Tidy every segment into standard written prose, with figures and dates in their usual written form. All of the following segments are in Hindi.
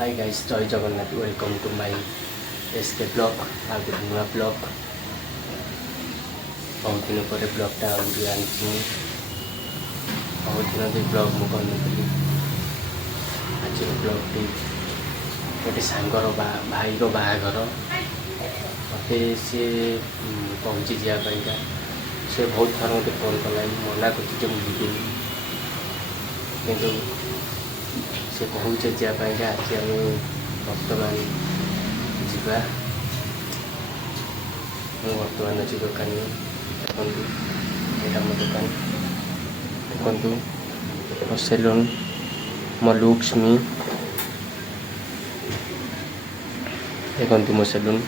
हाय गाइस, जय Jagannath. Welcome to my SK blog. आज गोटे नुआ ब्लॉग। बहुत दिन पर ब्लॉगटा आनी बहुत दिन भी ब्लॉग मुझे करनी। आज ब्लॉगटी गोटे सांगर भाईर बाहाघर मत सी पहुँची जावाईका से बहुत थर मत फोन कला मना कर किंतु से पहुँचे जावाईका आज आम बर्तमान जा बर्तमान अच्छी दुकान देखु यहाँ मो दुकान देखु मो सेलून मो लुक्स मी देखु मो सेलून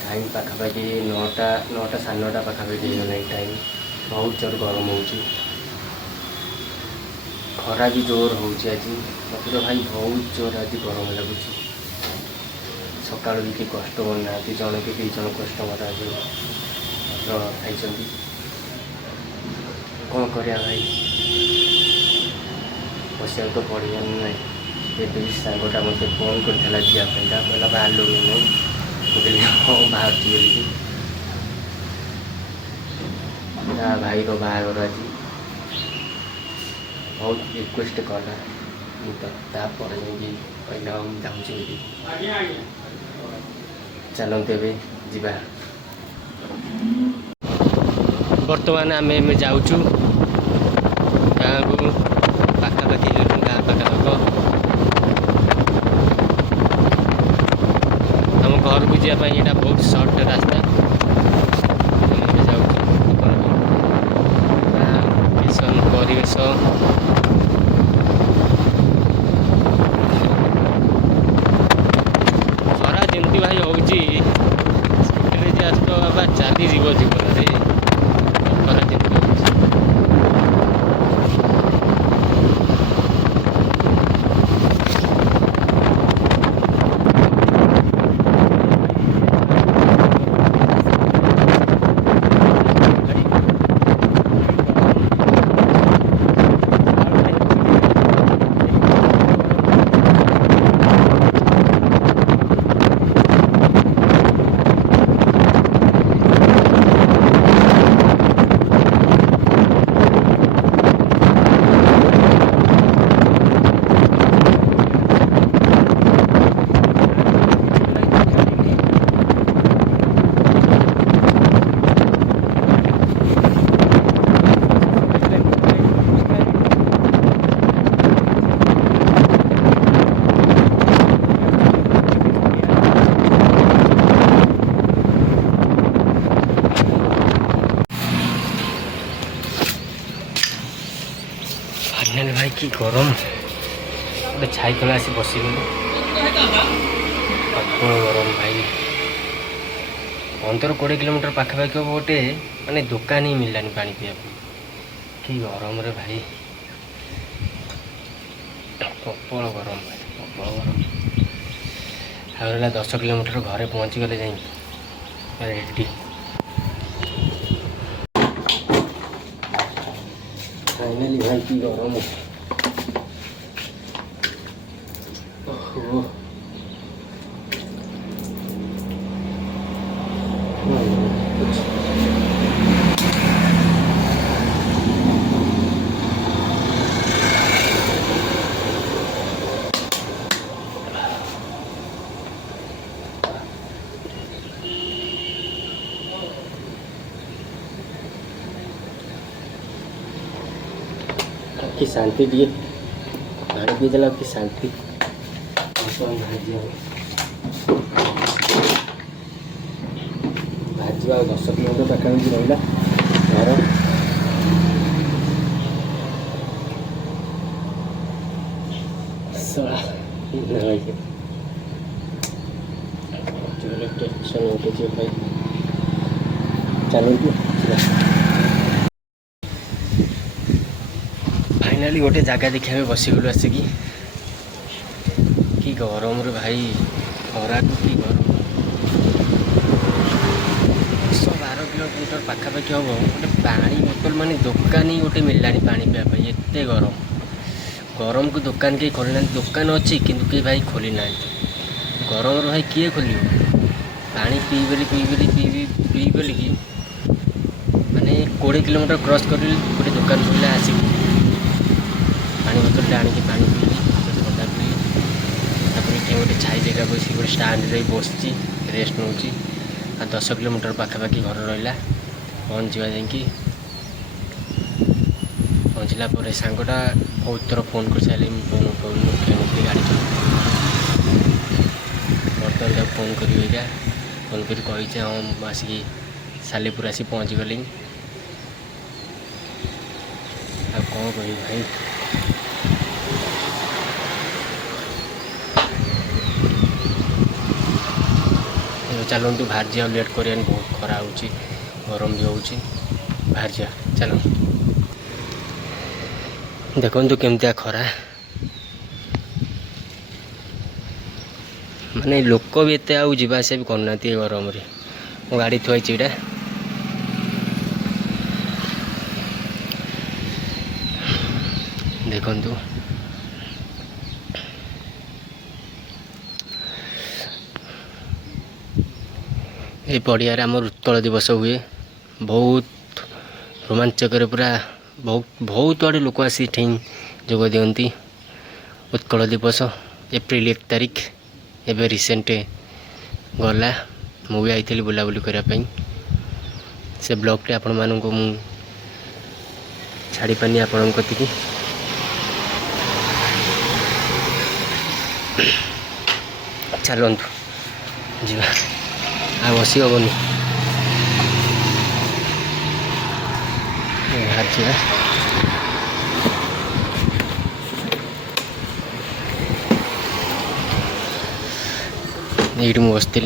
टाइम पाखापाखि 9टा 9:30 पाखापाखि टाइम बहुत जोर गरम हो खरा भी जोर हो आज मत तो भाई बहुत जोर आज गरम लगुच सका भी कि कस्टमर ना जन कि 2 जन कस्टमर आज खाई कौन कर भाई बस तो पड़िया ना ये सांगटा मत फोन कर जापाई कहला बाहर लोग नहीं हाँ बाहर भाई बाहागर आज बहुत रिक्वेस्ट कला मुझे कहला हम जाऊँ चलते जा बर्तमान आम जाऊँ गाँव को पाखापाखि गाँ पाखापाख आम घर को जावाई यहाँ बहुत सर्ट रास्ता जाऊँ लोकेशन परिवेश खरा जमी भाई हूँ स्कूटी आस तो बाबा चली जीवन खरा जमी फाइनाल भाई कि गरम गोटे छाई तले आसी बसगल गरम भाई 15-20 किलोमीटर पाखापाखि हम गोटे माने दुकान ही मिललानी पानी पीवा कि गरम रे भाई प्रबल गरम भाई प्रबल गरम आगे 10 किलोमीटर घरे पहुँची गले जाई रेडी फाइनाली भाई की गरम कि शांति दिए पानी पी देला कि शांति भाजी 10 किलोमीटर पाखापाखि रहा घर टेंशन उठे भाई चलती फाइनाली गोटे जगह देखा बसीगलु आसिक कि गरम रे भाई खरा कि गरम 10-12 किलोमीटर पाखापाखि हम गोटे पानी बोतल माने दुकान ही गोटे मिललानी पानी पीवा एत गरम गरम को दुकान के खोली ना दुकान अच्छी किंतु के भाई खोली ना गरम भाई किए खोल पानी पी बोली कि माने 20 किलोमीटर क्रॉस कर गोटे दुकान खोल आसिक पानी बोतल आनिक पानी पी थंडा पी गोटे छाई जगह बस गोटे स्टाण्ड बस रेस्ट नौ 10 किलोमीटर पाखापाखि घर रहा पहुँच जा पहुँचला सांगटा बहुत थर फोन कर सारे फोन उठाऊन गाड़ी चल बर्तमान तक फोन कर फोन कर हाँ आसिक सालेपुर आसी पहुँची गली आ कौन कह भाई चलतु बाहर जा लेट कर बहुत खरा हो गरम भी हो बाहर जा चल देखु केमतिया खरा माने लोक भी एत आवास भी करना गरम मो गाड़ी थुआई इटा देखु ये पड़िया आमर उत्कल दिवस हुए बहुत रोमांचक पूरा बहुत आड़े लोक आसी जोग दिखती उत्कल दिवस एप्रिल 1 तारिख एवं रिसेंट गला मुझे आई बुलाबुली करने से ब्लॉगटे आपण मानक मु छाड़ी पानी आपण कति चलतु जा आ बसी हेनी बाहर जा ये बसती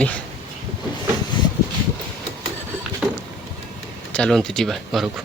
चलतु जा घर को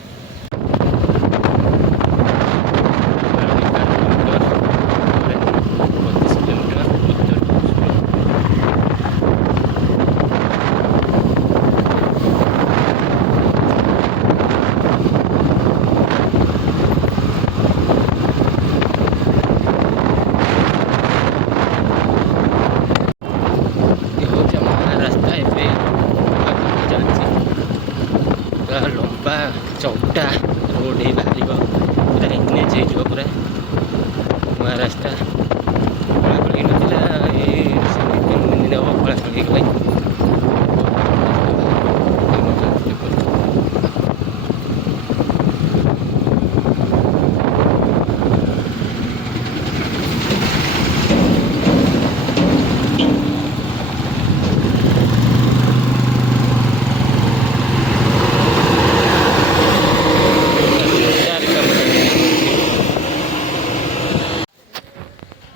लंबा चौटा रोड ही बाहर पूरा एनएच हो पूरा नया रास्ता खोलाखोली नाला ये 3 दिन हम खोलाखोली गला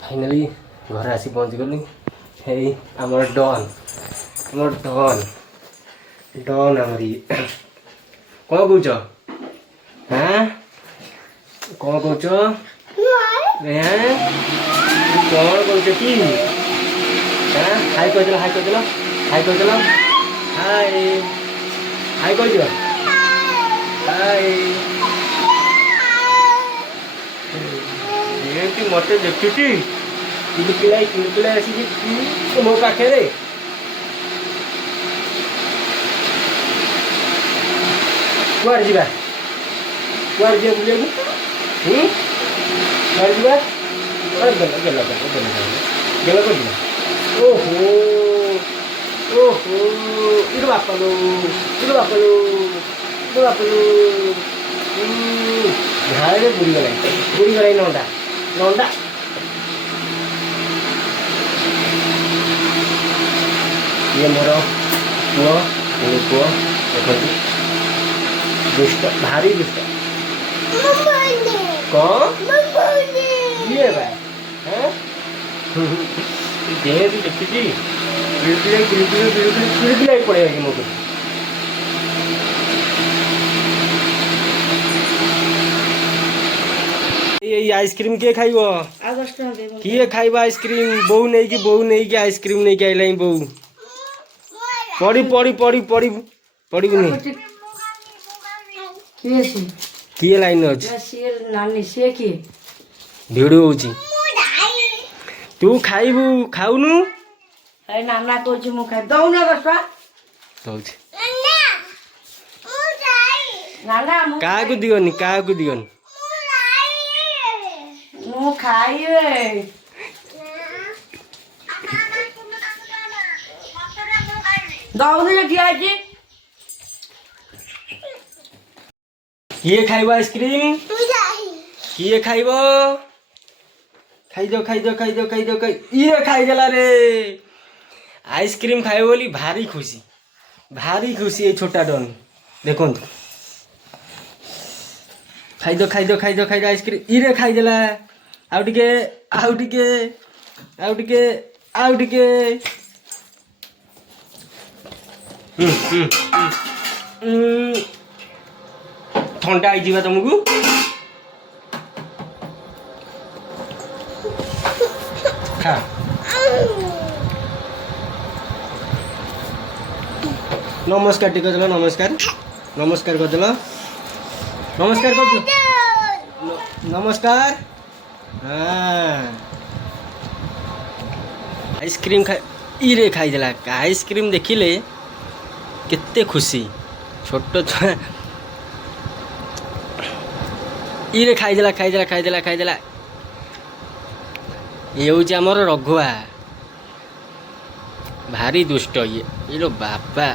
फाइनाली घर आसी पहुँची गली है आमर डन डन आमर कौन कौच हाँ कौन कौच कौन कौच कि हाँ हाय कह हाय कह हाय कह हाय हाय कह हाय मत देखुची किलकिला आसिक मो पाखे कुआर जा बुले गल ओहो ओहो इरो बापलो झाड़े बुड़ी गला नंदा नंदा ये मोर पुओ पुओ देखो दुष्ट भारी दुष्ट कौन ये देह भी देखी बिल्कुल पड़ेगा मुझे ये आइसक्रीम किए खाइब किए खाइब आइसक्रीम बोऊ नहीं कि आइसक्रीम नहीं कि आइला बोऊ पड़ी नहीं किए लाइन अच्छे ଭିଡ଼ିଓ ହେଉଛି ତୁ ଖାଇବୁ ଖାଉନୁ ନାନା କହୁଛି ମୁଁ ଖାଇ ଦଉନ ବର୍ଷା ଦଉଛି ନାନା କାହାକୁ ଦିଅନି କାହାକୁ ଦିଅନି ମୁଁ ଖାଇବେ ଦଉନ ଠିଆ ହେଇଛି କିଏ ଖାଇବ ଆଇସ୍କ୍ରିମ୍ କିଏ ଖାଇବ ଖାଇଦିଅ ଖାଇଦିଅ ଖାଇଦିଅ ଖାଇଦିଅ ଇଏ ଖାଇଦେଲା ରେ ଆଇସ୍କ୍ରିମ୍ ଖାଇବ ବୋଲି ଭାରି ଖୁସି ଏ ଛୋଟା ଡନ୍ ଦେଖନ୍ତୁ ଖାଇଦିଅ ଖାଇଦିଅ ଖାଇଦିଅ ଖାଇଦିଅ ଆଇସ୍କ୍ରିମ୍ ଇରେ ଖାଇଦେଲା ଆଉ ଟିକେ ଆଉ ଟିକେ ଆଉ ଟିକେ ଆଉ ଟିକେ ଥଣ୍ଡା ହେଇଯିବା ତମକୁ ଖା ନମସ୍କାର ଟିକେ କରିଦେଲ ନମସ୍କାର ନମସ୍କାର କରିଦେଲ ନମସ୍କାର କରିଦିଅ ନମସ୍କାର ଆଇସ୍କ୍ରିମ୍ ଇରେ ଖାଇଦେଲା ଆଇସ୍କ୍ରିମ୍ ଦେଖିଲେ କେତେ ଖୁସି ଛୋଟ ଛୁଆ ଇରେ ଖାଇଦେଲା ଖାଇଦେଲା ଖାଇଦେଲା ଖାଇଦେଲା ଇଏ ହେଉଛି ଆମର ରଘୁଆ ଭାରି ଦୁଷ୍ଟ ଇଏ ବାପା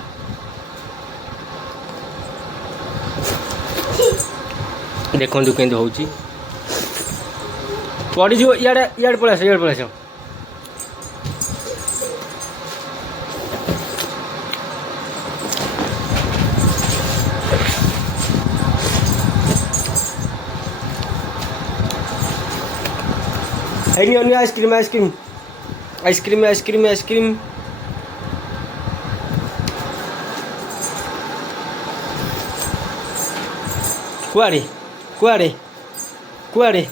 ଦେଖନ୍ତୁ କେମିତି ହେଉଛି ପଡ଼ିଯିବ ଇଆଡ଼େ ଇଆଡ଼େ ପଳେଇ ଆସ ଇଆଡ଼େ ପଳେଇ ଆସ अन्य ice cream ice cream ice cream ice cream ice cream कुआड़े कुआड़े कुआड़े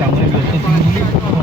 कामରେ ବ୍ୟସ୍ତ ଥିଲି ବୋଲି